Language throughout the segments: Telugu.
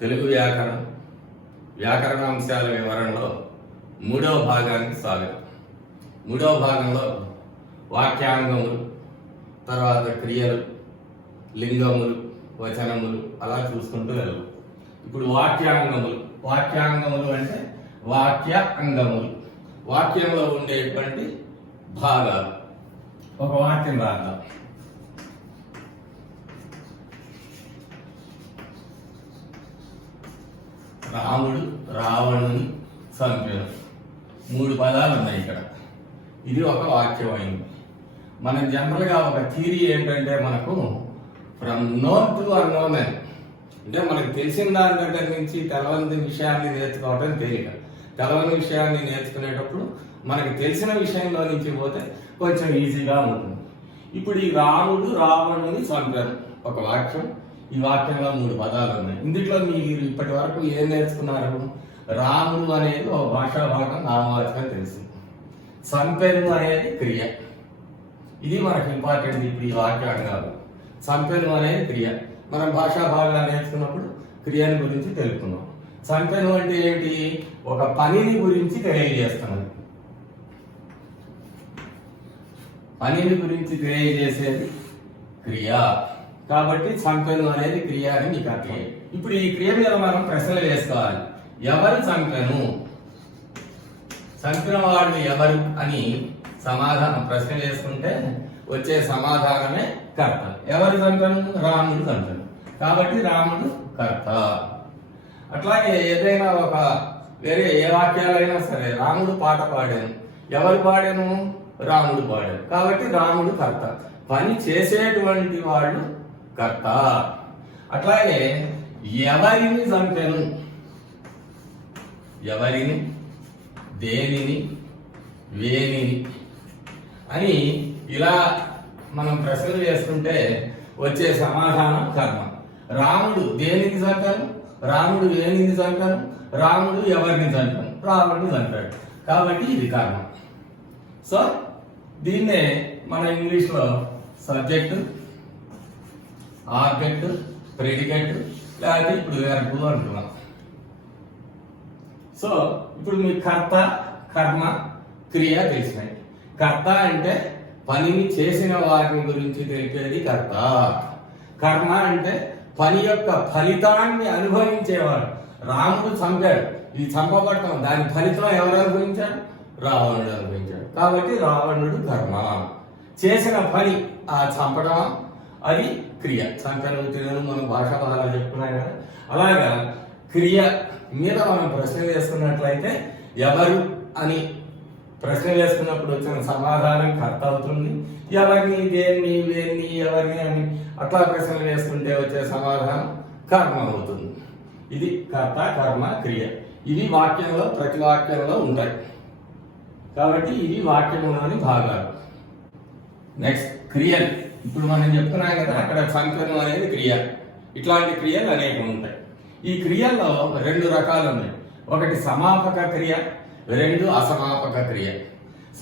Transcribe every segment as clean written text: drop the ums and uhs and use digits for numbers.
తెలుగు వ్యాకరణ అంశాల వివరణలో మూడవ భాగానికి స్వాగతం. మూడవ భాగంలో వాక్యాంగములు, తర్వాత క్రియలు, లింగములు, వచనములు అలా చూసుకుంటూ వెళ్ళాం. ఇప్పుడు వాక్యాంగములు అంటే వాక్య అంగములు, వాక్యంలో ఉండేటువంటి భాగాలు. ఒక వాక్యం రాద్దాం. రాముడు రావణుని చంపాడు. 3 పదాలు ఉన్నాయి ఇక్కడ. ఇది ఒక వాక్యం అయింది. మనం జనరల్గా ఒక థియరీ ఏంటంటే, మనకు ఫ్రమ్ నోన్ టు అన్నోన్ అని, అంటే మనకు తెలిసిన దాని దగ్గర నుంచి తెలవని విషయాన్ని నేర్చుకోవటం తేలిక. తెలవని విషయాన్ని నేర్చుకునేటప్పుడు మనకి తెలిసిన విషయంలో నుంచి పోతే కొంచెం ఈజీగా ఉంటుంది. ఇప్పుడు ఈ రాముడు రావణుని చంపాడు ఒక వాక్యం. ఈ వాక్యంలో 3 పదాలు ఉన్నాయి. ఇందులో మీరు ఇప్పటి వరకు ఏం నేర్చుకున్నారు? రాముడు అనేది ఒక భాషా భాగం, నామవాచకం తెలిసింది. చంపెను అనేది క్రియ. ఇది మనకు ఇంపార్టెంట్. ఇప్పుడు ఈ వాక్యాంగాలు చంపెను అనేది క్రియ. మనం భాషా భాగాలు నేర్చుకున్నప్పుడు క్రియని గురించి తెలుపుకున్నాం. చంపెను అంటే ఏమిటి? ఒక పనిని గురించి తెలియజేస్తున్నది. పనిని గురించి తెలియజేసేది క్రియ. కాబట్టి చంపెను అనేది క్రియ అని మీకు అర్థం. ఇప్పుడు ఈ క్రియ మీద మనం ప్రశ్నలు వేసుకోవాలి. ఎవరు చంపెను? చంపిన వాడు ఎవరు అని సమాధానం ప్రశ్న వేసుకుంటే వచ్చే సమాధానమే కర్త. ఎవరు చంపెను? రాముడు చంపెను. కాబట్టి రాముడు కర్త. అట్లాగే ఏదైనా ఒక వేరే ఏ వాక్యాలైనా సరే, రాముడు పాట పాడాను. ఎవరు పాడాను? రాముడు పాడాడు. కాబట్టి రాముడు కర్త. పని చేసేటువంటి వాళ్ళు కర్త. అట్లాగే ఎవరిని చంపెను? ఎవరిని, దేనిని, వేనిని అని ఇలా మనం ప్రశ్నలు వేసుకుంటే వచ్చే సమాధానం కర్మ. రాముడు దేనిని చంపాను? రాముడు వేనిని చంపాను? రాముడు ఎవరిని చంపాను? రాముడిని చంపాడు. కాబట్టి ఇది కర్మ. సో దీన్నే మన ఇంగ్లీష్లో సబ్జెక్టు, ఆబ్జెక్ట్, ప్రెడికేట్, లేకపోతే ఇప్పుడు వెర్బ్ అంటున్నాం. సో ఇప్పుడు మీ కర్త, కర్మ, క్రియ తెలిసినాయి. కర్త అంటే పనిని చేసిన వారిని గురించి తెలిపేది కర్త. కర్మ అంటే పని యొక్క ఫలితాన్ని అనుభవించేవాడు. రాముడు చంపాడు, ఇది చంపబడటం, దాని ఫలితం ఎవరు అనుభవించాడు? రావణుడు అనుభవించాడు. కాబట్టి రావణుడు కర్మ. చేసిన పని ఆ చంపడం, అది క్రియ. చంపను, తినను మనం భాషా పదాలు చెప్పుకున్నాం కదా. అలాగా క్రియ మీద మనం ప్రశ్న వేసుకున్నట్లయితే ఎవరు అని ప్రశ్న వేసుకున్నప్పుడు వచ్చిన సమాధానం కర్త అవుతుంది. ఎవరిని, దేన్ని, వేన్ని, ఎవరిని అని అట్లా ప్రశ్నలు వేసుకుంటే వచ్చే సమాధానం కర్మ అవుతుంది. ఇది కర్త, కర్మ, క్రియ. ఇవి వాక్యంలో ప్రతి వాక్యంలో ఉంటాయి. కాబట్టి ఇవి వాక్యంలోని భాగాలు. నెక్స్ట్ క్రియలు. ఇప్పుడు మనం చెప్తున్నాం కదా, అక్కడ చంపెను అనేది క్రియ. ఇట్లాంటి క్రియలు అనేకం ఉంటాయి. ఈ క్రియల్లో 2 రకాలు ఉన్నాయి. ఒకటి సమాపక క్రియ, 2 అసమాపక క్రియ.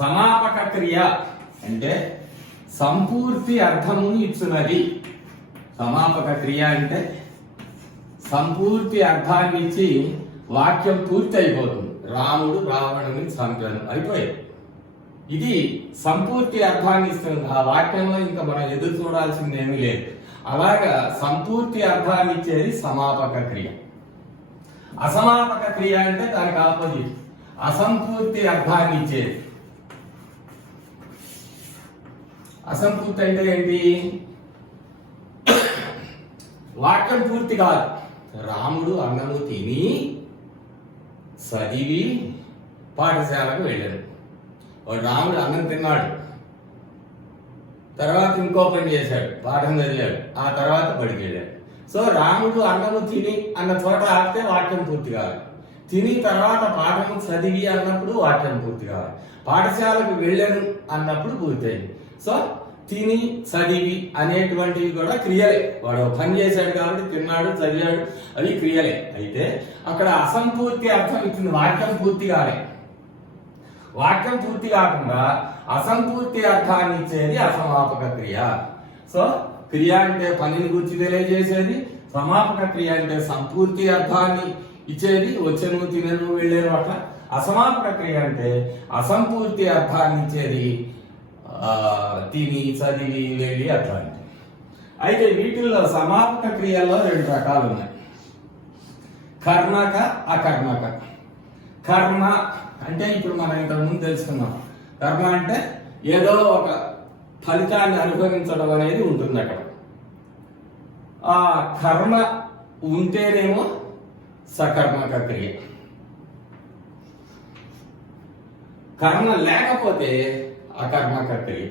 సమాపక క్రియ అంటే సంపూర్తి అర్థమును ఇచ్చున్నది. సమాపక క్రియ అంటే సంపూర్తి అర్థాన్ని ఇచ్చి వాక్యం పూర్తి అయిపోతుంది. రాముడు రావణుని చంపాను, అయిపోయింది. ఇది సంపూర్తి అర్థాన్ని ఇస్తుంది. ఆ వాక్యంలో ఇంకా మనం ఎదురు చూడాల్సింది ఏమీ లేదు. అలాగా సంపూర్తి అర్థాన్ని ఇచ్చేది సమాపక క్రియ. అసమాపక క్రియ అంటే దానికి ఆపోజిట్, అసంపూర్తి అర్థాన్ని ఇచ్చేది. అసంపూర్తి అంటే ఏంటి? వాక్యం పూర్తి కాదు. రాముడు అన్నము తిని చదివి పాఠశాలకు వెళ్ళాడు. వాడు రాముడు అన్నం తిన్నాడు, తర్వాత ఇంకో పని చేశాడు, పాఠం చదివాడు, ఆ తర్వాత బడికి వెళ్ళాడు. సో రాముడు అన్నము తిని అన్న చోట ఆపితే వాక్యం పూర్తి కావాలి. తిని తర్వాత పాఠము చదివి అన్నప్పుడు వాక్యం పూర్తి కావాలి. పాఠశాలకు వెళ్ళను అన్నప్పుడు పూర్తయింది. సో తిని, చదివి అనేటువంటివి కూడా క్రియలే. వాడు పని చేశాడు కాబట్టి తిన్నాడు, చదివాడు, అవి క్రియలే. అయితే అక్కడ అసంపూర్తి అర్థం ఇచ్చింది, వాక్యం పూర్తి కాలే. వాక్యం పూర్తి కాకుండా అసంపూర్తి అర్థాన్ని ఇచ్చేది అసమాపక క్రియ. సో క్రియ అంటే పనిని గురించి తెలియజేసేది, సమాపక క్రియ అంటే సంపూర్తి అర్థాన్ని ఇచ్చేది, వచ్చెను తినను వెళ్ళారు అట్లా. అసమాపక క్రియ అంటే అసంపూర్తి అర్థాన్ని ఇచ్చేది, తిని చదివి వెళ్ళి అట్లాంటి. అయితే వీటిల్లో సమాపక క్రియల్లో 2 రకాలు ఉన్నాయి, కర్మక అకర్మక. కర్మ అంటే ఇప్పుడు మనం ఇంతకుముందు తెలుసుకున్నాం, కర్మ అంటే ఏదో ఒక ఫలితాన్ని అనుభవించడం అనేది ఉంటుంది అక్కడ. ఆ కర్మ ఉంటేనేమో సకర్మక క్రియ, కర్మ లేకపోతే అకర్మక క్రియ.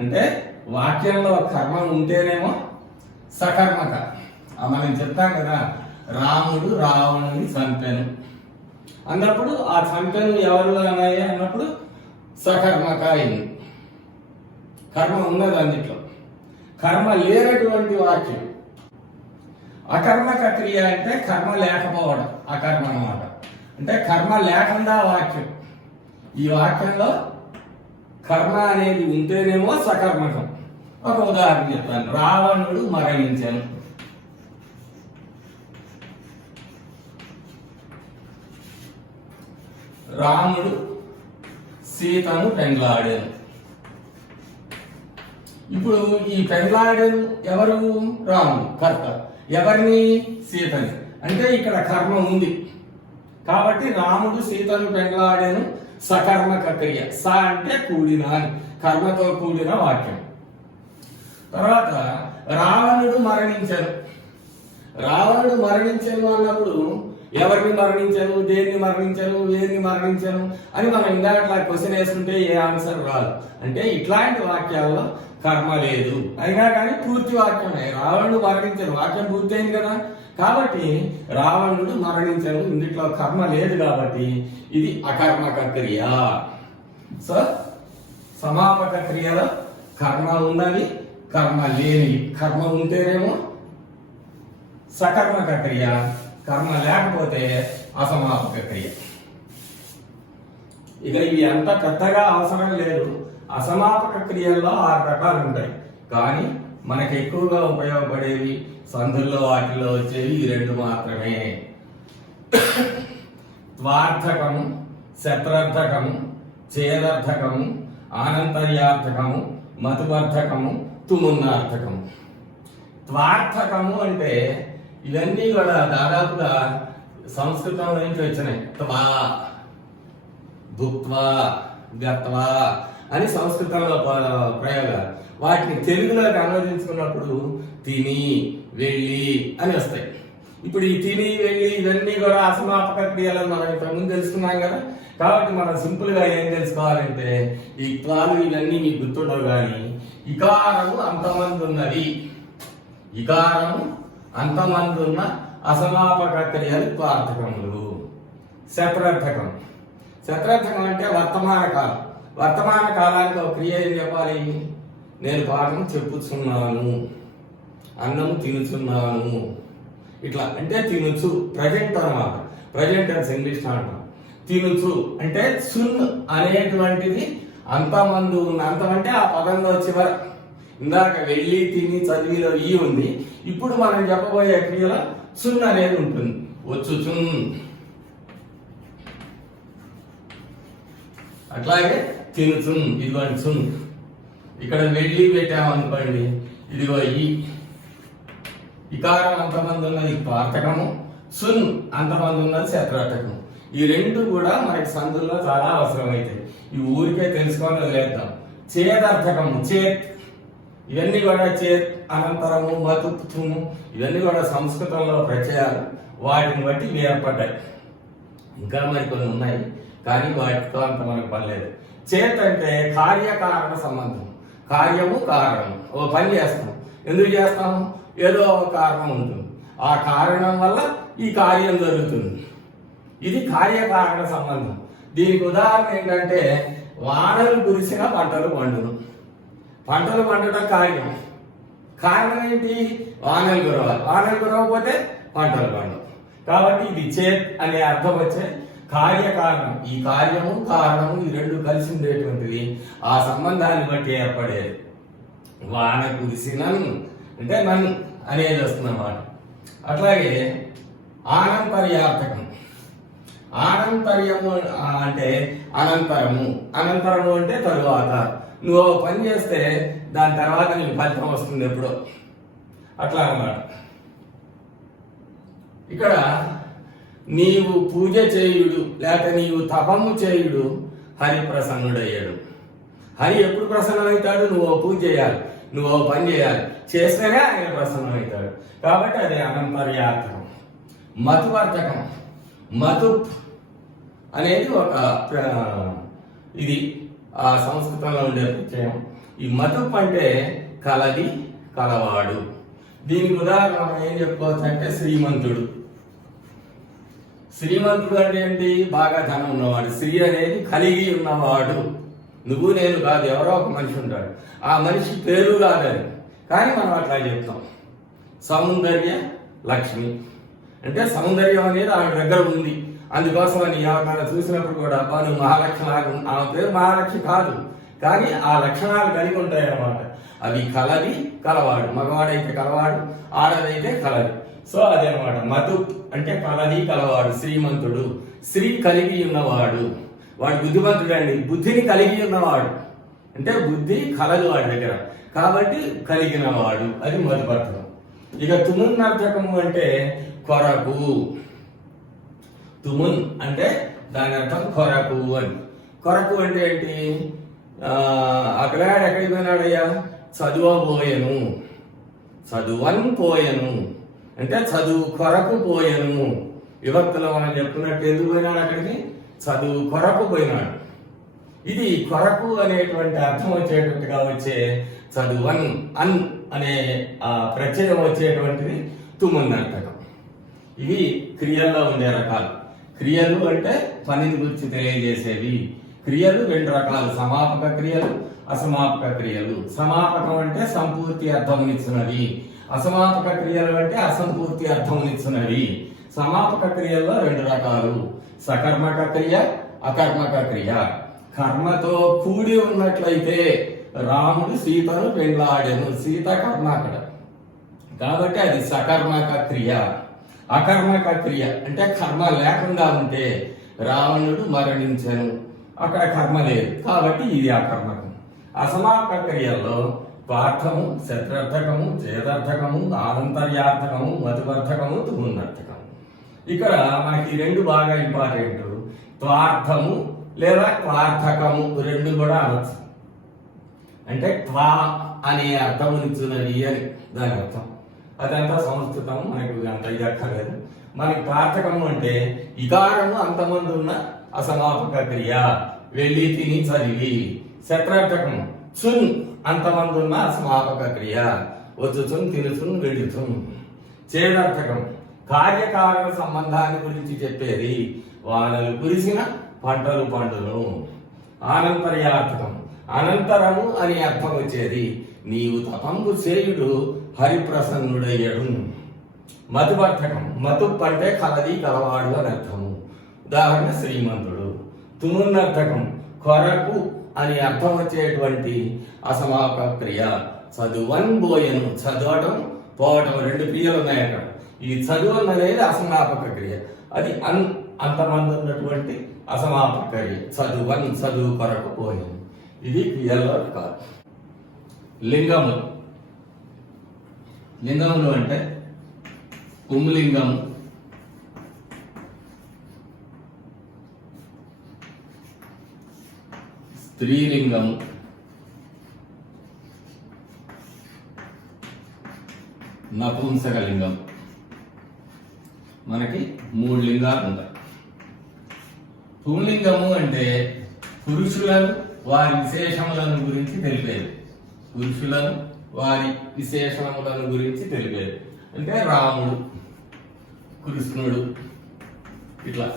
అంటే వాక్యంలో కర్మ ఉంటేనేమో సకర్మక. మనం చెప్తాం కదా, రాముడు రావణుని చంపెను అన్నప్పుడు ఆ చంపెను ఎవరు అన్నాయి అన్నప్పుడు సకర్మక అయింది, కర్మ ఉన్నది అందుట్లో. కర్మ లేనటువంటి వాక్యం అకర్మక క్రియ అంటే కర్మ లేకపోవడం, అకర్మ అన్నమాట. అంటే కర్మ లేకుండా వాక్యం. ఈ వాక్యంలో కర్మ అనేది ఉంటేనేమో సకర్మకం. ఒక ఉదాహరణ చెప్తాను, రావణుడు మరణించాను. రాముడు సీతను పెండ్లాడాను. ఇప్పుడు ఈ పెండ్లాడాను ఎవరు? రాముడు కర్త. ఎవరిని? సీతని. అంటే ఇక్కడ కర్మ ఉంది కాబట్టి రాముడు సీతను పెండ్లాడాను సకర్మక క్రియ. స అంటే కూడిన, కర్మతో కూడిన వాక్యం. తర్వాత రావణుడు మరణించాను. రావణుడు మరణించాను అన్నప్పుడు ఎవరిని మరణించాను, దేన్ని మరణించాను, వేరిని మరణించాను అని మనం ఇందాక క్వశ్చన్ వేస్తుంటే ఏ ఆన్సర్ రాదు. అంటే ఇట్లాంటి వాక్యాల్లో కర్మ లేదు, అయినా కానీ పూర్తి వాక్యమే. రావణుడు మరణించాను, వాక్యం పూర్తి అయింది కదా. కాబట్టి రావణుడు మరణించాను, ఇందులో కర్మ లేదు కాబట్టి ఇది అకర్మక క్రియ. సో సమాపక క్రియలో కర్మ ఉన్నది, కర్మ లేని. కర్మ ఉంటేనేమో సకర్మక క్రియ, కర్మ లేకపోతే అసమాపక క్రియ. ఇక ఇవి అంత పెద్దగా అవసరం లేదు. అసమాపక క్రియల్లో 6 రకాలు ఉంటాయి, కానీ మనకి ఎక్కువగా ఉపయోగపడేవి సంధుల్లో వాటిల్లో వచ్చేవి ఈ 2 మాత్రమే. త్వార్థకము, శత్రర్థకము, చేదర్థకము, ఆనంతర్యార్థకము, మధువర్ధకము, తుమున్నార్థకము. త్వార్థకము అంటే ఇవన్నీ కూడా దాదాపుగా సంస్కృతం నుంచి వచ్చినాయి. త్వా, భుక్త్వా, గత్వా అని సంస్కృతంలో ప్రయోగాలు. వాటిని తెలుగులోకి అనువదించుకున్నప్పుడు తిని, వెళ్ళి అని వస్తాయి. ఇప్పుడు ఈ తిని, వెళ్ళి ఇవన్నీ కూడా అసమాపక క్రియలను మనం ఇంతకుముందు తెలుసుకున్నాం కదా. కాబట్టి మనం సింపుల్ గా ఏం తెలుసుకోవాలంటే ఈ త్వాలు ఇవన్నీ మీకు గుర్తుండవు, కానీ ఇకారము అంతమంది ఉన్నది, ఇకారము అంతమంది ఉన్న అసమాపక క్రియలు త్వార్థకములు. శత్రర్థకం, శత్రర్థకం అంటే వర్తమాన కాలం. వర్తమాన కాలానికి ఒక క్రియ ఏం చెప్పాలి? నేను పాఠం చెప్పుచున్నాను, అన్నము తినుచున్నాను, ఇట్లా. అంటే తినుచు, ప్రజెంట్ అన్నమాట. ప్రజెంట్ టెన్స్ ఇంగ్లీష్ అంటాం. తినుచు అంటే సున్ అనేటువంటిది అంతమంది ఉన్న. అంతమంటే ఆ పదంలో చివర ఇందాక వెళ్ళి, తిని, చదివిలో ఈ ఉంది. ఇప్పుడు మనం చెప్పబోయే క్రియలో సున్ అనేది ఉంటుంది. వచ్చుచున్. అట్లాగే తినుచున్, ఇదిగోండి సున్. ఇక్కడ వెళ్ళి పెట్టామనుకోండి, ఇదిగో ఈ ఇకారం అంతమంది ఉన్నది త్వార్థకము, సున్ అంతమంది ఉన్నది శత్రార్థకము. ఈ 2 కూడా మనకి సందుల్లో చాలా అవసరం అవుతాయి. ఈ ఊరికే తెలుసుకొని వదిలేద్దాం. చేదర్థకము, చేత్, ఇవన్నీ కూడా చేత్, అనంతరము, మతుము, ఇవన్నీ కూడా సంస్కృతంలో ప్రత్యయాలు. వాటిని బట్టి ఇవి ఏర్పడ్డాయి. ఇంకా మరి కొన్ని ఉన్నాయి, కానీ వాటితో అంత మనకు పనిలేదు. చేత్ అంటే కార్యకారణ సంబంధం. కార్యము, కారణము. ఓ పని చేస్తాం, ఎందుకు చేస్తాము? ఏదో ఒక కారణం ఉంటుంది, ఆ కారణం వల్ల ఈ కార్యం జరుగుతుంది. ఇది కార్యకారణ సంబంధం. దీనికి ఉదాహరణ ఏంటంటే వానలు కురిసిన పంటలు పండును. పంటలు పండటం కార్యం. కారణం ఏంటి? వానలు కురవాలి. వానలు కురవకపోతే పంటలు పండవు. కాబట్టి ఇది చేత్ అనే అర్థం వచ్చే కార్యకారణం. ఈ కార్యము, కారణము ఈ 2 కలిసి ఉండేటువంటిది ఆ సంబంధాన్ని బట్టి ఏర్పడేది. వాన కురిసినన్ అంటే నన్ను అనేది వస్తుంది అన్నమాట. అట్లాగే ఆనంతర్యార్థకం. ఆనంతర్యము అంటే అనంతరము. అనంతరము అంటే తరువాత. నువ్వు పని చేస్తే దాని తర్వాత నీకు ఫలితం వస్తుంది ఎప్పుడో, అట్లా అన్నమాట. ఇక్కడ నీవు పూజ చేయుడు లేక నీవు తపము చేయుడు హరి ప్రసన్నుడయ్యాడు. హరి ఎప్పుడు ప్రసన్నమవుతాడు? నువ్వు పూజ చేయాలి, నువ్వు పని చేయాలి, చేస్తేనే ఆయన ప్రసన్నమవుతాడు. కాబట్టి అది అనంతర్యార్థకం. మతువర్తకం. మతు అనేది ఒక ఇది ఆ సంస్కృతంలో ఉండే విషయం. ఈ మతుప్ అంటే కలది, కలవాడు. దీనికి ఉదాహరణ మనం ఏం చెప్పుకోవచ్చు అంటే శ్రీమంతుడు. శ్రీమంతుడు అంటే ఏంటి? బాగా ధనం ఉన్నవాడు. శ్రీ అనేది కలిగి ఉన్నవాడు. నువ్వు నేను కాదు, ఎవరో ఒక మనిషి ఉంటాడు. ఆ మనిషి పేరు కాదని, కానీ మనం అట్లా చెప్తాం. సౌందర్య లక్ష్మి అంటే సౌందర్యం అనేది ఆవిడ దగ్గర ఉంది, అందుకోసం అని ఎవరైనా చూసినప్పుడు కూడా నువ్వు మహాలక్ష్మి, ఆమె పేరు మహాలక్ష్మి కాదు, కానీ ఆ లక్షణాలు కలిగి ఉంటాయి అన్నమాట. అవి కలది, కలవాడు. మగవాడైతే కలవాడు, ఆడదైతే కలది. సో అదనమాట. మధు అంటే కలది, కలవాడు. శ్రీమంతుడు, శ్రీ కలిగి ఉన్నవాడు. వాడు బుద్ధిమంతుడు అండి. బుద్ధిని కలిగి ఉన్నవాడు అంటే బుద్ధి కలదు వాడి దగ్గర, కాబట్టి కలిగినవాడు. అది మధుపర్థం. ఇక తుమున్నర్థకము అంటే కొరకు. తుమున్ అంటే దాని అర్థం కొరకు అని. కొరకు అంటే ఏంటి? అక్కడాడు ఎక్కడికి పోయినాడయ్యా? చదువబోయను, చదువన్ పోయను అంటే చదువు కొరకు పోయను. విభక్తులు మనం చెప్పుకున్నట్టు ఎందుకు పోయినాడు అక్కడికి? చదువు కొరకు పోయినాడు. ఇది కొరకు అనేటువంటి అర్థం వచ్చేటట్టుగా వచ్చే చదువన్ అన్ అనే ప్రత్యయం వచ్చేటువంటిది తుమున్నర్థకం. ఇవి క్రియల్లో ఉండే రకాలు. క్రియలు అంటే పనిని గురించి తెలియజేసేవి. క్రియలు రెండు రకాలు: సమాపక క్రియలు, అసమాపక క్రియలు. సమాపకం అంటే సంపూర్తి అర్థమునిచ్చినవి, అసమాపక క్రియలు అంటే అసంపూర్తి అర్థమునిచ్చినవి. సమాపక క్రియల్లో రెండు రకాలు: సకర్మక క్రియ, అకర్మక క్రియ. కర్మతో కూడి ఉన్నట్లయితే రాముడు సీతను పెండ్లాడెను, సీత కర్మ అక్కడ, కాబట్టి అది సకర్మక క్రియ. అకర్మక క్రియ అంటే కర్మ లేకుండా ఉంటే రావణుడు మరణించను, అక్కడ కర్మ లేదు, కాబట్టి ఇది అకర్మకం. అసమాపక క్రియల్లో పార్థము, శత్రర్థకము, చేదర్థకము, ఆనంతర్యార్థకము, మధువర్ధకము, తుమున్నర్థకము. ఇక్కడ మనకి రెండు బాగా ఇంపార్టెంట్. త్వార్థము లేదా త్వార్థకము రెండు కూడా అనొచ్చు. అంటే త్వా అనే అర్థమునిచ్చున్నది అని దాని అర్థం. అదంతా సంస్కృతం, మనకి అంత ఇది అక్కర్లేదు. మనకి త్వార్థకము అంటే ఇకారము అంతమంది ఉన్న అసమాపక క్రియ, వెళ్ళి తిని చదివి. శత్రార్థకము చున్ అంతమంది ఉన్న అసమాపక క్రియ, వచ్చుచున్, తినుచున్, వెళ్ళుచున్. చేదర్థకం కార్యకారణ సంబంధాన్ని గురించి చెప్పేది, వానలు కురిసిన పంటలు పండును. ఆనంతర్యార్థకం అనంతరము అని అర్థం వచ్చేది, నీవు తపంబు చేయుడు హరిప్రసన్నుడయ్యడు. మధువర్ధకం మధుప్ అంటే కలది, కలవాడు అని అర్థము. ఉదాహరణ శ్రీమంతుడు. తుమున్నర్థకం కొరకు అని అర్థం వచ్చేటువంటి అసమాపక క్రియ, చదువన్ బోయను. చదవటం, పోవటం రెండు క్రియలు ఉన్నాయి అక్కడ. ఈ చదువు అనేది అసమాపక క్రియ, అది అంతమంది ఉన్నటువంటి అసమాపక క్రియ. చదువన్ చదువు కొరకు పోయను. ఇది క్రియల్లో కాదు. లింగములు. లింగములు అంటే పుంలింగము, స్త్రీలింగము, నపుంసకలింగం. మనకి 3 లింగాలు ఉంటాయి. పుంలింగము అంటే పురుషులను వారి విశేషములను గురించి తెలిపేది. పురుషులను వారి విశేషములను గురించి తెలిపేది అంటే రాముడు, కృష్ణుడు, ఇట్లా.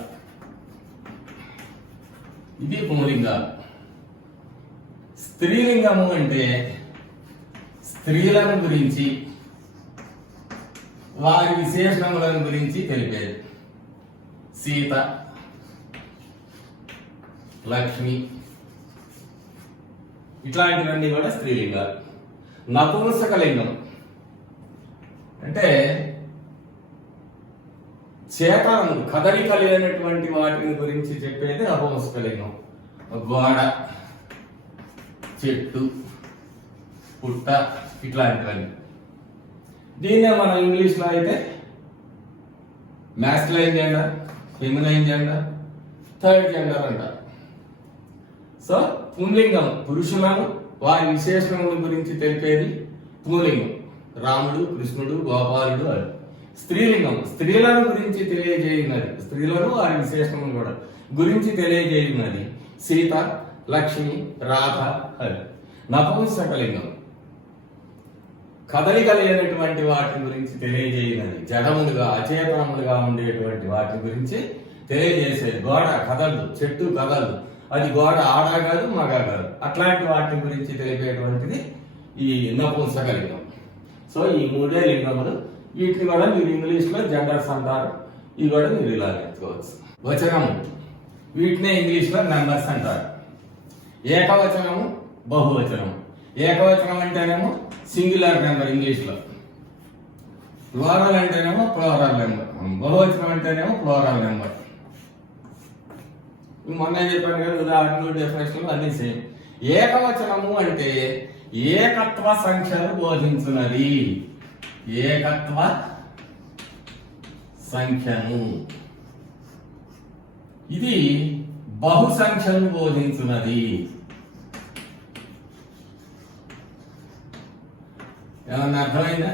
ఇది పుంలింగాలు. స్త్రీలింగము అంటే స్త్రీలను గురించి వారి విశేషణములను గురించి తెలిపేది. సీత, లక్ష్మి, ఇట్లాంటివన్నీ కూడా స్త్రీలింగాలు. నపుంసకలింగం అంటే చేతనం కదలిక లేనటువంటి వాటిని గురించి చెప్పేది నపుంసకలింగం. గోడ, చెట్టు, పుట్ట ఇట్లాంటివన్నీ. దీన్నే మనం ఇంగ్లీష్లో అయితే masculine gender, feminine gender, third gender అంటారు. సో పుంలింగం పురుషులను వారి విశేషణముల గురించి తెలిపేది పుంలింగం, రాముడు, కృష్ణుడు, గోపాలుడు అని. స్త్రీలింగం స్త్రీలను గురించి తెలియజేయున్నది, స్త్రీలను వారి విశేషణములు కూడా గురించి తెలియజేయున్నది సీత, లక్ష్మి, రాధ అని. నపుంసకలింగం కదలిక లేనటువంటి వాటి గురించి తెలియజేయనది, జడములుగా అచేతనములుగా ఉండేటువంటి వాటి గురించి తెలియజేసేది. గోడ కదలదు, చెట్టు కదలదు, అది గోడ ఆడా కాదు మగ కాదు, అట్లాంటి వాటి గురించి తెలిపేటువంటిది ఈ నపుంసకలింగం. సో ఈ మూడే లింగములు, వీటిని కూడా మీరు ఇంగ్లీష్లో జెండర్స్ అంటారు. ఇవి కూడా మీరు ఇలా నేర్చుకోవచ్చు. వచనము వీటినే ఇంగ్లీష్లో నెంబర్స్ అంటారు. ఏకవచనము, బహువచనము. ఏకవచనం అంటేనేమో సింగులర్ నెంబర్ ఇంగ్లీష్లో, ప్లోరల్ అంటేనేమో ప్లోరల్ నెంబర్, బహువచనం అంటేనేమో ప్లోరల్ నెంబర్. మొన్న చెప్పాను కదా ఉదాహరణలు, డెఫినేషన్లు అన్ని సేమ్. ఏకవచనము అంటే ఏకత్వ సంఖ్యను బోధించున్నది, ఏకత్వ సంఖ్యను. ఇది బహుసంఖ్యను బోధించున్నది. ఏమన్నా అర్థమైందా?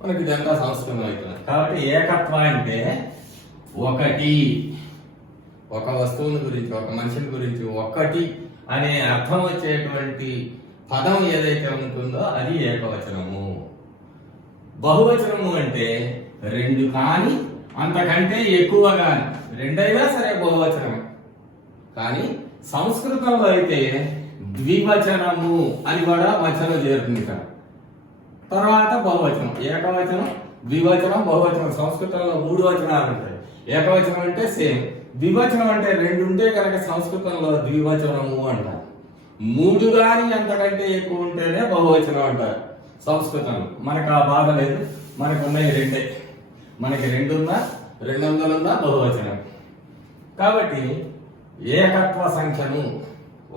మనకి ఇదంతా సంస్కృతం అవుతుంది. కాబట్టి ఏకత్వ అంటే ఒకటి, ఒక వస్తువుని గురించి, ఒక మనిషిని గురించి ఒకటి అనే అర్థం వచ్చేటువంటి పదం ఏదైతే ఉంటుందో అది ఏకవచనము. బహువచనము అంటే రెండు కానీ అంతకంటే ఎక్కువ కానీ, రెండైనా సరే బహువచనమే. కానీ సంస్కృతంలో అయితే ద్వివచనము అని కూడా మధ్యలో చేరుతుంది కదా. తర్వాత బహువచనం, ఏకవచనం, ద్వివచనం, బహువచనం. సంస్కృతంలో 3 వచనాలు ఉంటాయి. ఏకవచనం అంటే సేమ్, ద్వివచనం అంటే 2 ఉంటే కనుక సంస్కృతంలో ద్వివచనము అంటారు. 3 కానీ అంతకంటే ఎక్కువ ఉంటేనే బహువచనం అంటారు సంస్కృతంలో. మనకు ఆ బాధ లేదు, మనకు ఉన్నాయి 2. మనకి 2 ఉన్నా 200 ఉన్నా బహువచనం. కాబట్టి ఏకత్వ సంఖ్యను,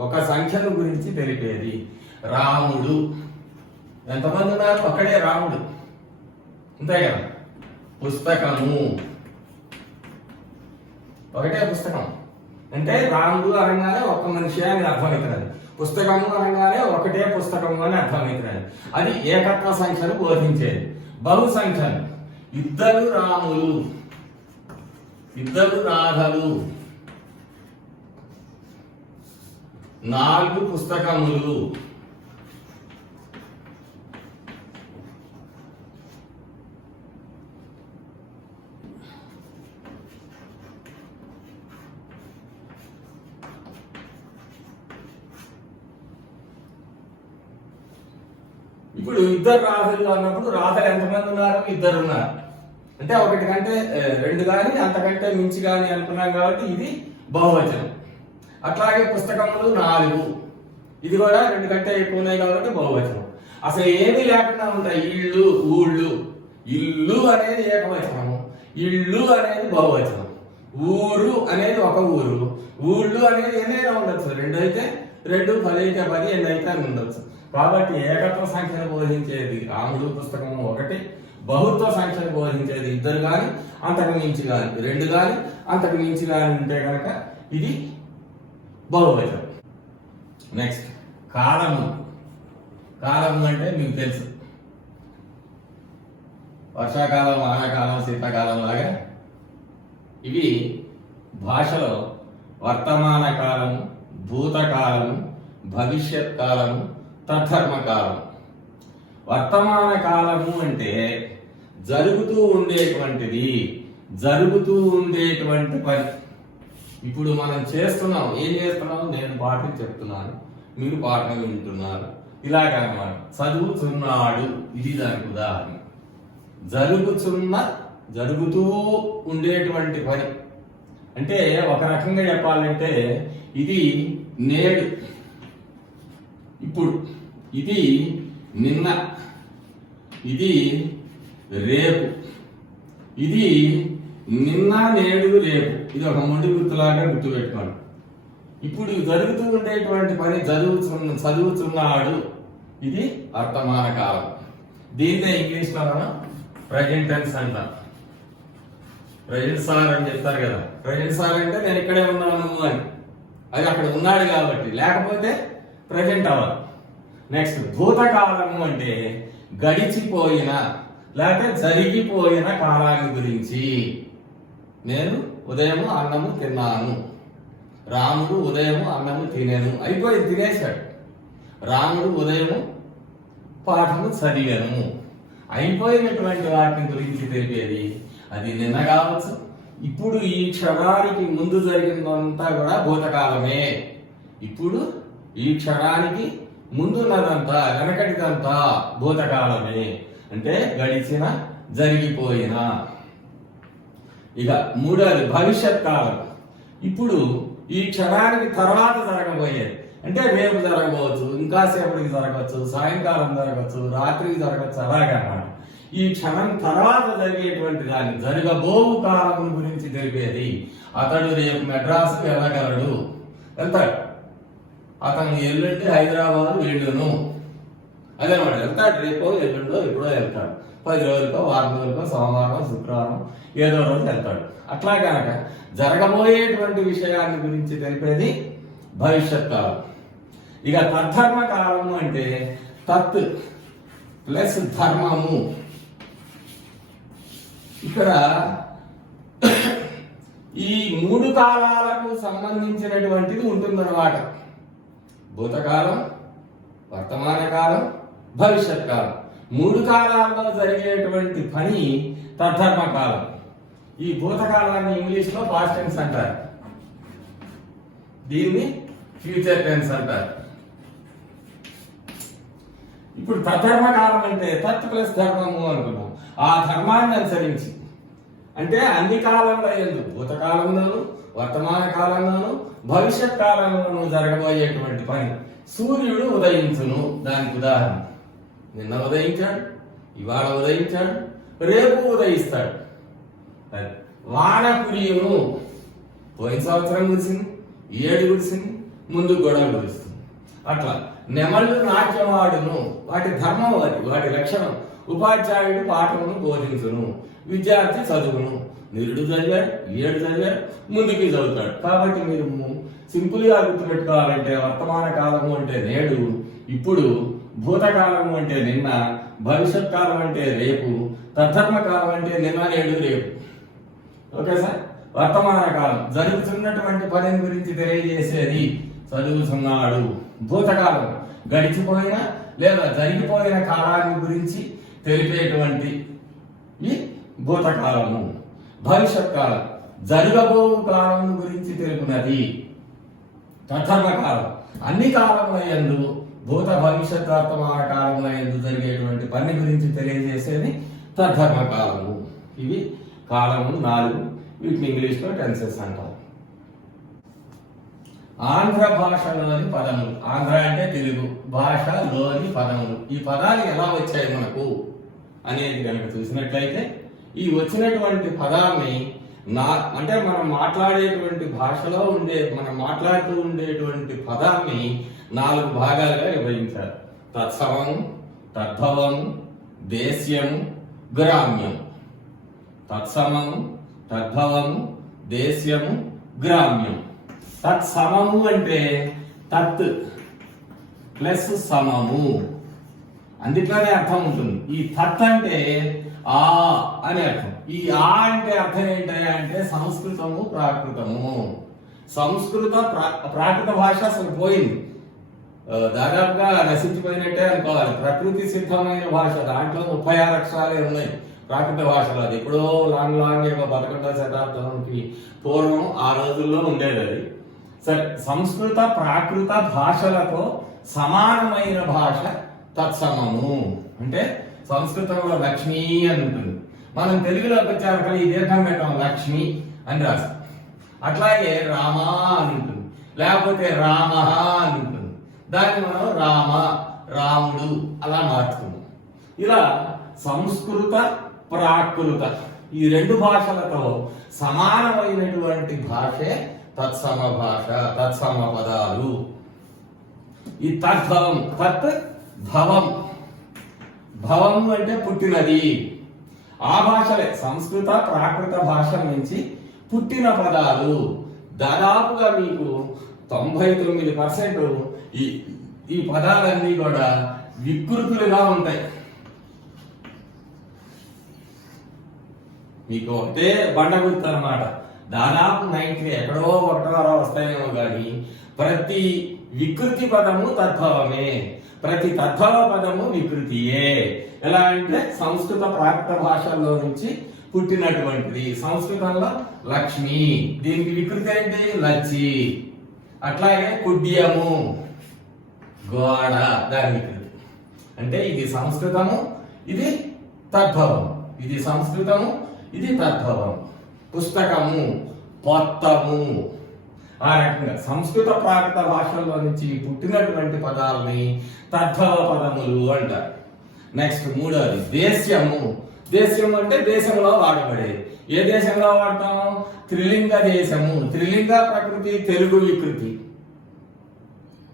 ఒక సంఖ్యను గురించి తెలిపేది. రాముడు, ఎంతమంది ఉన్నారు? ఒక్కడే రాముడు, అంతే కదా. పుస్తకము, ఒకటే పుస్తకం అంటే రాముడు అనగానే ఒక్క మనిషి అని అర్థమవుతున్నది, పుస్తకము అనగానే ఒకటే పుస్తకము అని అర్థమవుతున్నది. అది ఏకత్వ సంఖ్యను బోధించేది. బహు సంఖ్యను 2 రాములు, 2 రాధలు, 4 పుస్తకములు, ఇప్పుడు 2 రాధలు అన్నప్పుడు రాధలు ఎంతమంది ఉన్నారు? 2 ఉన్నారు. అంటే ఒకటి కంటే 2 కానీ అంతకంటే మించి కానీ అనుకున్నాం కాబట్టి ఇది బహువచనం. అట్లాగే పుస్తకములు 4, ఇది కూడా 2 కంటే ఎక్కువ ఉన్నాయి కాబట్టి బహువచనం. అసలు ఏమీ లేకుండా ఉంటాయి. ఇళ్ళు, ఊళ్ళు. ఇల్లు అనేది ఏకవచనము, ఇళ్ళు అనేది బహువచనం, ఊరు అనేది ఒక ఊరు, ఊళ్ళు అనేది ఎన్నైనా ఉండొచ్చు. 2 అయితే 2, 10 అయితే 10, 8 అయితే అని ఉండొచ్చు. కాబట్టి ఏకత్వ సంఖ్యను బోధించేది రాముడు పుస్తకము ఒకటి, బహుత్వ సంఖ్యను బోధించేది 2 కానీ అంతకు మించి కానీ, 2 కానీ అంతకు మించి కానీ ఉంటే కనుక ఇది బహువచనం. నెక్స్ట్ కాలము. కాలము అంటే మీకు తెలుసు, వర్షాకాలం, వానాకాలం, శీతాకాలం లాగా ఇవి భాషలో వర్తమాన కాలము, భూతకాలము, భవిష్యత్ కాలము, తద్ధర్మకాలం. వర్తమాన కాలము అంటే జరుగుతూ ఉండేటువంటిది, జరుగుతూ ఉండేటువంటి పని. ఇప్పుడు మనం చేస్తున్నాం, ఏం చేస్తున్నాం? నేను పాఠం చెప్తున్నాను, మీరు పాఠం వింటున్నారు, ఇలాగా అన్నమాట. చదువుతున్నాడు, ఇది దానికి ఉదాహరణ. జరుగుతూ ఉండేటువంటి పని అంటే ఒక రకంగా చెప్పాలంటే ఇది నేడు, ఇప్పుడు, ఇది నిన్న, ఇది రేపు, ఇది నిన్న నేడు రేపు. ఇది ఒక మొండి గుర్తులాగా గుర్తుపెట్టుకోండి. ఇప్పుడు జరుగుతూ ఉండేటువంటి పని చదువుతున్నాడు, ఇది వర్తమాన కాలం. దీన్నే ఇంగ్లీష్ లో మనం ప్రజెంట్ టెన్స్ అంటాం. ప్రజెంట్ సార్ అని చెప్తారు కదా, ప్రజెంట్ సార్ అంటే నేను ఇక్కడే ఉన్నాను అని, అది అక్కడ ఉన్నాడు కాబట్టి, లేకపోతే ప్రజెంట్ అవ్వాలి. నెక్స్ట్ భూతకాలము అంటే గడిచిపోయిన లేకపోతే జరిగిపోయిన కాలాన్ని గురించి. నేను ఉదయం అన్నము తిన్నాను, రాముడు ఉదయం అన్నము తినేను, అయిపోయింది, తినేశాడు. రాముడు ఉదయం పాఠము చదివాను, అయిపోయినటువంటి వాటిని గురించి తెలిపేది. అది నిన్న కావచ్చు, ఇప్పుడు ఈ క్షణానికి ముందు జరిగిందంతా కూడా భూతకాలమే. ఇప్పుడు ఈ క్షణానికి ముందున్నదంతా వెనకటిదంతా భూతకాలమే, అంటే గడిచిన జరిగిపోయిన. ఇక మూడోది భవిష్యత్ కాలం. ఇప్పుడు ఈ క్షణానికి తర్వాత జరగబోయేది, అంటే రేపు జరగవచ్చు, ఇంకా సేపటికి జరగవచ్చు, సాయంకాలం జరగవచ్చు, రాత్రికి జరగవచ్చు, అలాగా. ఈ క్షణం తర్వాత జరిగేటువంటి దాన్ని జరగబోవు కాలం గురించి తెలిపేది. అతడు రేపు మెడ్రాస్ వెళ్ళగలడు, వెళ్తాడు. అతను ఎల్లుండి హైదరాబాద్ వెళ్ళును, అదేనమాట, వెళ్తాడు. రేపో ఎల్లుండో ఎప్పుడో వెళ్తాడు, 10 రోజులకో, వారం రోజులకో, సోమవారం శుక్రవారం ఏదో రోజు వెళ్తాడు. అట్లా కనుక జరగబోయేటువంటి విషయాన్ని గురించి తెలిపేది భవిష్యత్ కాలం. ఇక తద్ధర్మ కాలము అంటే తత్ ప్లస్ ధర్మము. ఇక్కడ ఈ 3 కాలాలకు సంబంధించినటువంటిది ఉంటుందన్నమాట. భూతకాలం, వర్తమాన కాలం, భవిష్యత్ కాలం. 3 కాలాల్లో జరిగేటువంటి పని తద్ధర్మ కాలం. ఈ భూతకాలాన్ని ఇంగ్లీష్ లో పాస్ట్ టెన్స్ అంటారు, దీన్ని ఫ్యూచర్ టెన్స్ అంటారు. ఇప్పుడు తద్ధర్మ కాలం అంటే తత్ ప్లస్ ధర్మము అనుకున్నాం. ఆ ధర్మాన్ని అనుసరించి, అంటే అన్ని కాలంలో ఎందుకు, భూతకాలంలోను, వర్తమాన కాలంలోను, భవిష్యత్ కాలంలోనూ జరగబోయేటువంటి పని. సూర్యుడు ఉదయించును, దానికి ఉదాహరణ. నిన్న ఉదయించాడు, ఇవాళ ఉదయించాడు, రేపు ఉదయిస్తాడు. వాన కురియును, పోయిన సంవత్సరం కురిసింది, ఏడు కురిసింది, ముందు గొడవ కురుస్తుంది. అట్లా నెమళ్ళు నాట్యమాడును, వాటి ధర్మం అది, వాటి లక్షణం. ఉపాధ్యాయుడు పాఠమును బోధించును, విద్యార్థి చదువును. నిరుడు చదివాడు, ఏడు చదివాడు, ముందుకి చదువుతాడు. కాబట్టి మీరు సింపుల్ గా గుర్తుపెట్టుకోవాలంటే వర్తమాన కాలము అంటే నేడు, ఇప్పుడు, భూతకాలము అంటే నిన్న, భవిష్యత్ కాలం అంటే రేపు, తద్ధర్మ కాలం అంటే నిన్న నేడు రేపు. Okay sir. వర్తమాన కాలం జరుగుతున్నటువంటి పని గురించి తెలియజేసేది చదువుతున్నాడు. భూతకాలం గడిచిపోయిన లేదా జరిగిపోయిన కాలాన్ని గురించి తెలిపేటువంటి ఈ భూతకాలము. భవిష్యత్ కాలం జరగబోవు కాలం గురించి తెలుపునది తద్ధర్మ కాలం. అన్ని కాలముల యందు, భూత భవిష్యత్ వర్తమాన కాలముల యందు జరిగేటువంటి పని గురించి తెలియజేసేది తద్ధర్మ కాలము. ఇవి కాలము 4. వీటిని ఇంగ్లీష్ లో టెన్సెస్ అంటారు. ఆంధ్ర భాషలోని పదములు. ఆంధ్ర అంటే తెలుగు భాషలోని పదములు. ఈ పదాలు ఎలా వచ్చాయి మనకు అనేది కనుక చూసినట్లయితే, ఈ వచ్చినటువంటి పదాన్ని అంటే మనం మాట్లాడేటువంటి భాషలో మనం మాట్లాడుతూ ఉండేటువంటి పదాన్ని 4 భాగాలుగా విభజించారు. తత్సమము, తద్భవము, దేశ్యము, గ్రామ్యం. తత్సమము, తద్భవము, దేశ్యము, గ్రామ్యం. తత్సమము అంటే తత్ ప్లస్ సమము, అందుకనే అర్థం ఉంటుంది. ఈ తత్ అంటే ఆ అని అర్థం. ఈ ఆ అంటే అర్థం ఏంటంటే సంస్కృతము, ప్రాకృతము. సంస్కృత ప్రాకృత భాష అసలు పోయింది, దాదాపుగా నశించిపోయినట్టే అనుకోవాలి. ప్రకృతి సిద్ధమైన భాష, దాంట్లో 36 అక్షరాలే ఉన్నాయి ప్రాకృత భాషలో. అది ఎప్పుడో లాంగ్ 11వ శతాబ్దానికి పూర్వం ఆ రోజుల్లో ఉండేది అది. సరే, సంస్కృత ప్రాకృత భాషలతో సమానమైన భాష తత్సమము. అంటే సంస్కృతంలో లక్ష్మి అని ఉంటుంది, మనం తెలుగులోకి వచ్చాక ఈ దీర్ఘం పెట్టం లక్ష్మి అని రాస్తాం. అట్లాగే రామ అని ఉంటుంది, లేకపోతే రామ అని ఉంటుంది. దాన్ని మనం రాముడు అలా మార్చుకున్నాం. ఇలా సంస్కృత ప్రాకృత ఈ రెండు భాషలతో సమానమైనటువంటి భాషే తత్సమ భాష, తత్సమ పదాలు. ఈ తద్భవం, తత్ భవం, భవం అంటే పుట్టినది. ఆ భాషలే సంస్కృత ప్రాకృత భాషల నుంచి పుట్టిన పదాలు. దాదాపుగా మీకు 99% ఈ పదాలన్నీ కూడా వికృతులుగా ఉంటాయి. మీకు ఒకటే బండ గుర్తు అనమాట. దాదాపు 90 ఎక్కడో ఒకటో వస్తాయేమో కానీ ప్రతి వికృతి పదము తద్భవమే, ప్రతి తద్భవ పదము వికృతియే. ఎలా అంటే సంస్కృత ప్రాకృత భాషల్లో నుంచి పుట్టినటువంటిది. సంస్కృతంలో లక్ష్మి, దీనికి వికృతి ఏంటి? లచ్చి. అట్లాగే కుడ్యము, గోడ, దాని వికృతి. అంటే ఇది సంస్కృతము, ఇది తద్భవం. ఇది సంస్కృతము, ఇది తద్భవం. పుస్తకము, పొత్తము. ఆ రకంగా సంస్కృత ప్రాకృత భాషల్లో నుంచి పుట్టినటువంటి పదాలని తద్భవ పదములు అంటారు. నెక్స్ట్ మూడవది దేశ్యము. దేశ్యం అంటే దేశంలో వాడబడేది. ఏ దేశంలో వాడతాము? త్రిలింగ దేశము. త్రిలింగ ప్రకృతి, తెలుగు వికృతి.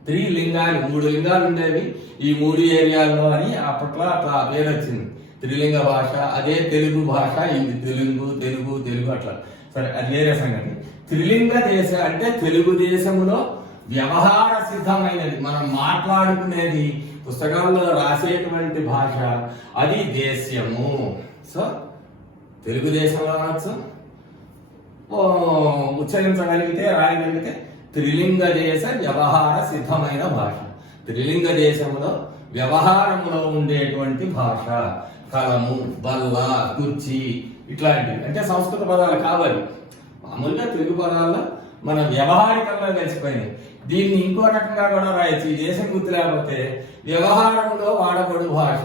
త్రిలింగాలు, 3 లింగాలు ఉండేవి ఈ 3 ఏరియాల్లో అని అప్పట్లో అట్లా పేరు వచ్చింది. త్రిలింగ భాష. అదే తెలుగు భాష, ఇది తెలుగు తెలుగు తెలుగు అట్లా. సరే, అది వేరే సంగతి. త్రిలింగ దేశ అంటే తెలుగు దేశములో వ్యవహార సిద్ధమైనది, మనం మాట్లాడుకునేది, పుస్తకాల్లో రాసేటువంటి భాష, అది దేశ్యము. సో తెలుగుదేశంలో అనొచ్చు, ఉచ్చరించగలిగితే రాయగలిగితే త్రిలింగ దేశ వ్యవహార సిద్ధమైన భాష. త్రిలింగ దేశంలో వ్యవహారంలో ఉండేటువంటి భాష. కలము, బల్ల, కుర్చీ ఇట్లాంటివి అంటే సంస్కృత పదాలు కావాలి. మామూలుగా తెలుగు పదాల్లో మన వ్యవహారికంగా కలిసిపోయినాయి. దీన్ని ఇంకో రకంగా కూడా రాయొచ్చు. ఈ దేశం గుర్తు లేకపోతే వ్యవహారంలో వాడబడు భాష,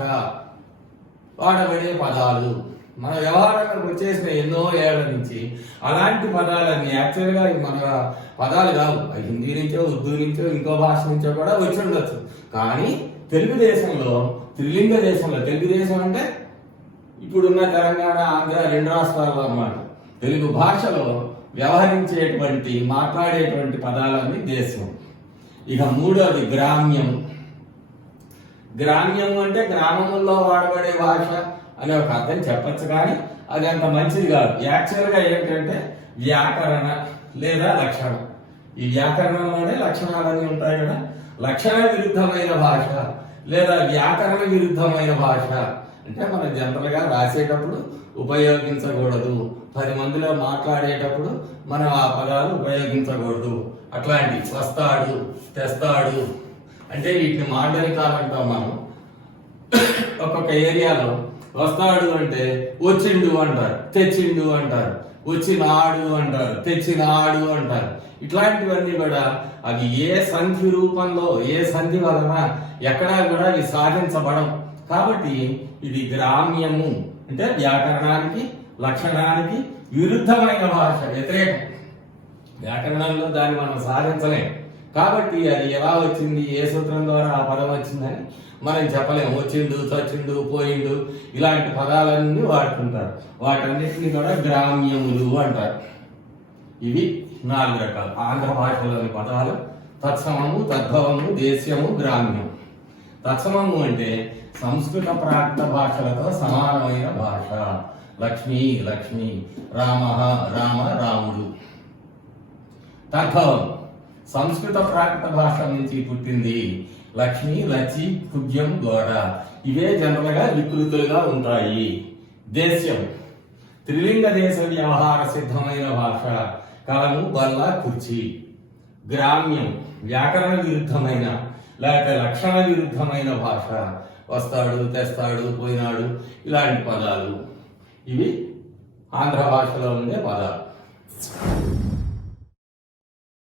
వాడబడే పదాలు. మన వ్యవహారంలోకి వచ్చేసిన ఎన్నో ఏళ్ల నుంచి అలాంటి పదాలన్నీ యాక్చువల్గా మన పదాలు కావు. హిందీ నుంచో, ఉర్దూ నుంచో, ఇంకో భాష నుంచో కూడా వచ్చి ఉండొచ్చు. కానీ తెలుగుదేశంలో, త్రిలింగ దేశంలో, తెలుగుదేశం అంటే ఇప్పుడున్న తెలంగాణ, ఆంధ్ర 2 రాష్ట్రాల్లో అన్నమాట. తెలుగు భాషలో వ్యవహరించేటువంటి, మాట్లాడేటువంటి పదాలన్నీ దేశం. ఇక మూడోది గ్రామ్యం. గ్రామ్యం అంటే గ్రామముల్లో వాడబడే భాష అనే ఒక అర్థం చెప్పచ్చు, కానీ అది అంత మంచిది కాదు. యాక్చువల్గా ఏంటంటే వ్యాకరణ లేదా లక్షణం. ఈ వ్యాకరణంలోనే లక్షణాలన్నీ ఉంటాయి కదా. లక్షణ విరుద్ధమైన భాష లేదా వ్యాకరణ విరుద్ధమైన భాష అంటే మనం జనరల్గా రాసేటప్పుడు ఉపయోగించకూడదు, 10 మందిలో మాట్లాడేటప్పుడు మనం ఆ పదాలు ఉపయోగించకూడదు. అట్లాంటి వస్తాడు, తెస్తాడు అంటే వీటిని మాండలికాలు అంటాం మనం. ఒక్కొక్క ఏరియాలో వస్తాడు అంటే వచ్చిండు అంటారు, తెచ్చిండు అంటారు, వచ్చినాడు అంటారు, తెచ్చినాడు అంటారు. ఇట్లాంటివన్నీ కూడా అవి ఏ సంధి రూపంలో, ఏ సంధి వలన ఎక్కడా కూడా అవి సాధించబడం. కాబట్టి ఇది గ్రామ్యము అంటే వ్యాకరణానికి, లక్షణానికి విరుద్ధమైన భాష, వ్యతిరేకం. వ్యాకరణంలో దాన్ని మనం సాధించలేం. కాబట్టి అది ఎలా వచ్చింది, ఏ సూత్రం ద్వారా ఆ పదం వచ్చిందని మనం చెప్పలేము. వచ్చిండు, చచ్చిండు, పోయిండు ఇలాంటి పదాలన్నీ వాడుతుంటారు. వాటన్నిటిని కూడా గ్రామ్యములు అంటారు. ఇవి 4 రకాలు ఆంధ్ర భాషలోని పదాలు. తత్సమము, తద్భవము, దేశ్యము, గ్రామ్యం. తత్సమము అంటే సంస్కృత ప్రాకృత భాషలతో సమానమైన భాష. లక్ష్మి, లక్ష్మి, రామ, రామ, రాముడు. తద్భవం సంస్కృత ప్రాకృత భాష నుంచి పుట్టింది. లక్ష్మి, లచ్చి, కుడ్యం, గోడ. ఇవే జనరల్గా వికృతులుగా ఉంటాయి. దేశ్యం త్రిలింగ దేశ వ్యవహార సిద్ధమైన భాష. కలము, బల్ల, కుర్చీ. గ్రామ్యం వ్యాకరణ విరుద్ధమైన లేకపోతే లక్షణ విరుద్ధమైన భాష. వస్తాడు, తెస్తాడు, పోయినాడు ఇలాంటి పదాలు. ఇవి ఆంధ్ర భాషలో ఉండే పదాలు.